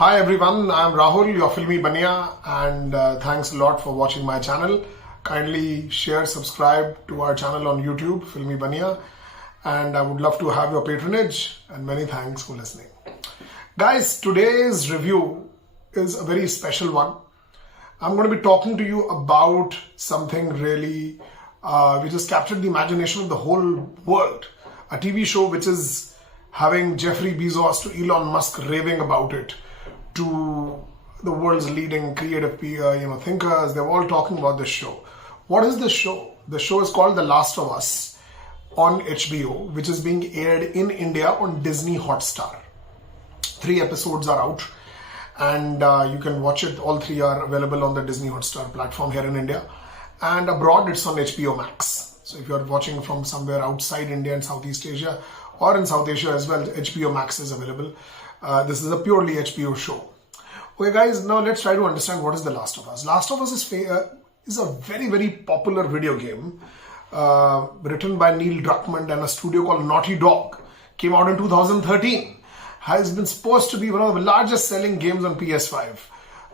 Hi everyone, I'm Rahul, your Filmi Baniya, and thanks a lot for watching my channel. Kindly share, subscribe to our channel on YouTube, Filmi Baniya, and I would love to have your patronage, and many thanks for listening. Guys, today's review is a very special one. I'm going to be talking to you about something really which has captured the imagination of the whole world. A TV show which is having Jeffrey Bezos to Elon Musk raving about it, to the world's leading creative thinkers. They're all talking about this show. What is this show? The show is called The Last of Us on HBO, which is being aired in India on Disney Hotstar. 3 episodes are out, and you can watch it. All 3 are available on the Disney Hotstar platform here in India, and abroad it's on HBO Max. So if you're watching from somewhere outside India and Southeast Asia, or in South Asia as well, HBO Max is available. This is a purely HBO show. Okay guys, now let's try to understand what is The Last of Us. Last of Us is a very, very popular video game written by Neil Druckmann and a studio called Naughty Dog. Came out in 2013. Has been supposed to be one of the largest selling games on PS5.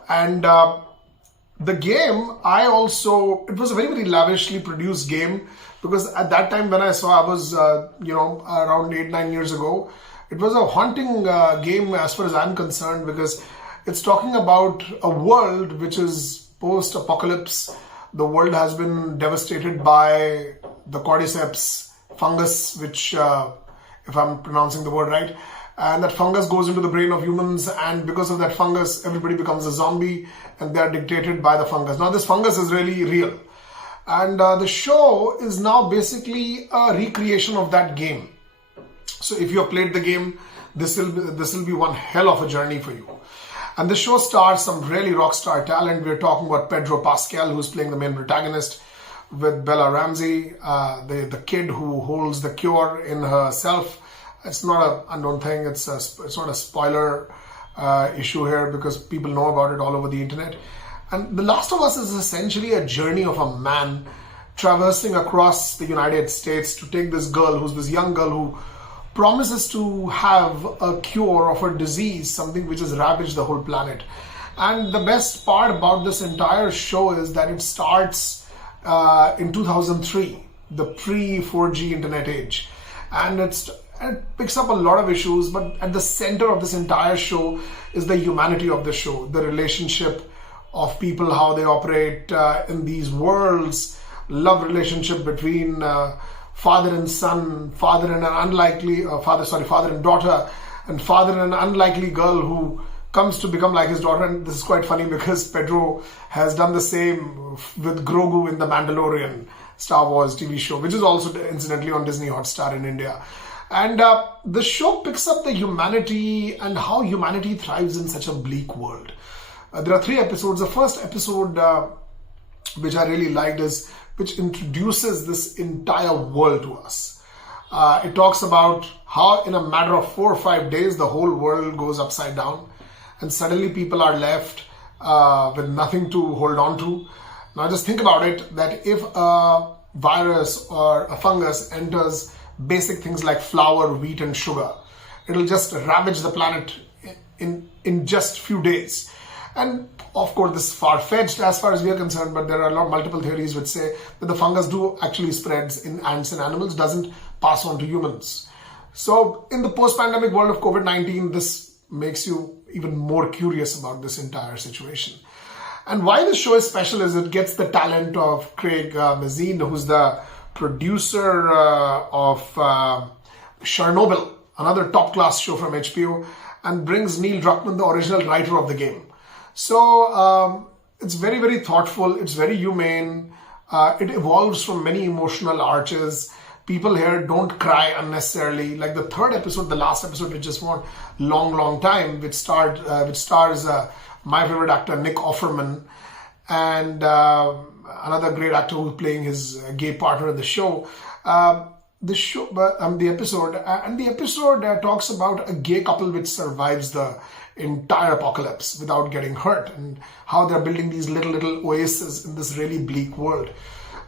And the game, it was a very, very lavishly produced game, because at that time when I saw, I was, around 8-9 years ago. It was a haunting game as far as I'm concerned, because it's talking about a world which is post-apocalypse. The world has been devastated by the cordyceps fungus, which, if I'm pronouncing the word right, and that fungus goes into the brain of humans, and because of that fungus, everybody becomes a zombie, and they are dictated by the fungus. Now, this fungus is really real. And the show is now basically a recreation of that game. So if you have played the game, this will be one hell of a journey for you. And the show stars some really rock star talent. We're talking about Pedro Pascal, who's playing the main protagonist, with Bella Ramsey, the kid who holds the cure in herself. It's not an unknown thing. It's not a spoiler issue here, because people know about it all over the internet. And The Last of Us is essentially a journey of a man traversing across the United States to take this girl, who's this young girl who promises to have a cure of a disease, something which has ravaged the whole planet. And the best part about this entire show is that it starts in 2003, the pre-4G internet age. And it picks up a lot of issues, but at the center of this entire show is the humanity of the show, the relationship of people, how they operate in these worlds, love relationship between father and son, father and daughter, and father and an unlikely girl who comes to become like his daughter. And this is quite funny, because Pedro has done the same with Grogu in the Mandalorian Star Wars TV show, which is also incidentally on Disney Hotstar in India. And the show picks up the humanity and how humanity thrives in such a bleak world. There are 3 episodes. The first episode, which I really liked, is which introduces this entire world to us. It talks about how in a matter of 4 or 5 days, the whole world goes upside down, and suddenly people are left with nothing to hold on to. Now just think about it, that if a virus or a fungus enters basic things like flour, wheat and sugar, it'll just ravage the planet in just few days. And of course, this is far-fetched as far as we are concerned, but there are multiple theories which say that the fungus do actually spreads in ants and animals, doesn't pass on to humans. So in the post-pandemic world of COVID-19, this makes you even more curious about this entire situation. And why this show is special is it gets the talent of Craig Mazin, who's the producer of Chernobyl, another top-class show from HBO, and brings Neil Druckmann, the original writer of the game. So it's very, very thoughtful. It's very humane. It evolves from many emotional arches. People here don't cry unnecessarily. Like the 3rd episode, the last episode, which just won long time, which stars my favorite actor, Nick Offerman, and another great actor who's playing his gay partner in the show. The episode talks about a gay couple which survives the entire apocalypse without getting hurt, and how they're building these little oases in this really bleak world.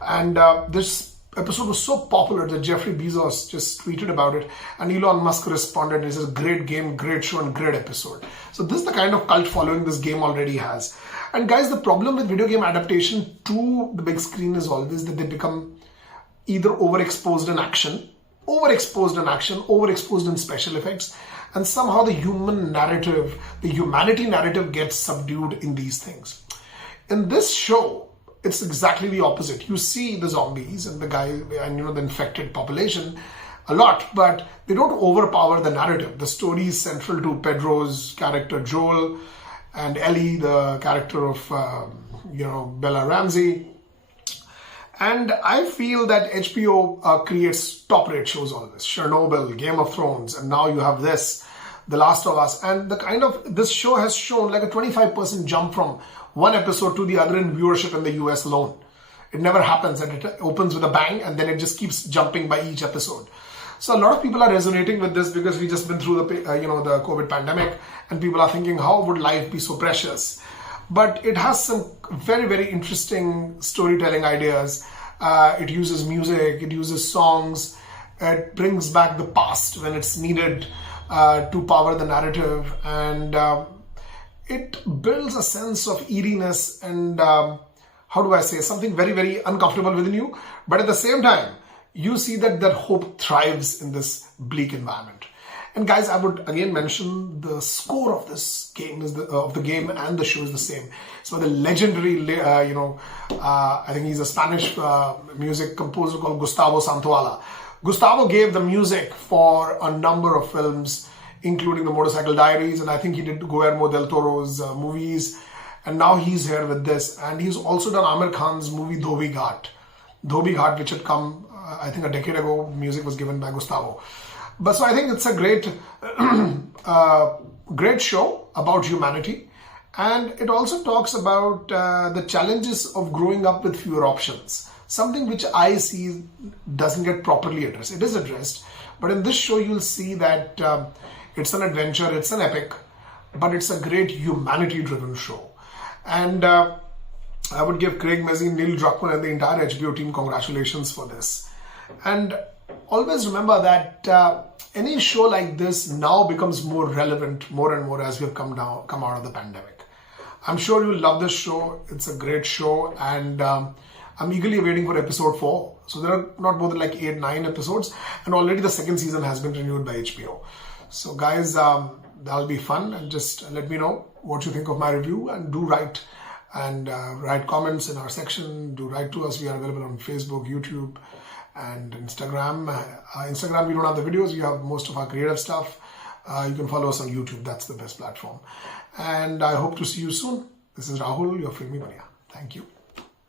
And this episode was so popular that Jeffrey Bezos just tweeted about it, and Elon Musk responded, "This is a great game, great show, and great episode." So this is the kind of cult following this game already has. And guys, the problem with video game adaptation to the big screen is always that they become either overexposed in action, overexposed in special effects, and somehow the human narrative, the humanity narrative gets subdued in these things. In this show, it's exactly the opposite. You see the zombies and the guy and the infected population a lot, but they don't overpower the narrative. The story is central to Pedro's character Joel and Ellie, the character of Bella Ramsey. And I feel that HBO creates top-rate shows always. Chernobyl, Game of Thrones, and now you have this, The Last of Us. And this show has shown like a 25% jump from one episode to the other in viewership in the US alone. It never happens, and it opens with a bang and then it just keeps jumping by each episode. So a lot of people are resonating with this because we've just been through the COVID pandemic, and people are thinking, how would life be so precious? But it has some very, very interesting storytelling ideas. It uses music, it uses songs, it brings back the past when it's needed to power the narrative, and it builds a sense of eeriness and something very, very uncomfortable within you. But at the same time, you see that hope thrives in this bleak environment. And guys, I would again mention the score of this game of the game and the show is the same. So the legendary, I think he's a Spanish music composer called Gustavo Santaolalla. Gustavo gave the music for a number of films, including The Motorcycle Diaries, and I think he did Guillermo del Toro's movies. And now he's here with this, and he's also done Amir Khan's movie Dhobi Ghat, which had come, I think, a decade ago. Music was given by Gustavo. But so I think it's a great show about humanity, and it also talks about the challenges of growing up with fewer options. Something which I see doesn't get properly addressed. It is addressed, but in this show you'll see that it's an adventure, it's an epic, but it's a great humanity-driven show. And I would give Craig Mazin, Neil Druckmann, and the entire HBO team congratulations for this. And always remember that any show like this now becomes more relevant more and more as we have come out of the pandemic. I'm sure you'll love this show. It's a great show, and I'm eagerly waiting for episode 4. So there are not more than like 8-9 episodes, and already the second season has been renewed by HBO. So guys, that'll be fun, and just let me know what you think of my review, and do write comments in our section. Do write to us. We are available on Facebook, YouTube, and Instagram. Instagram, we don't have the videos. We have most of our creative stuff. You can follow us on YouTube. That's the best platform. And I hope to see you soon. This is Rahul, your Filmi Baniya. Thank you.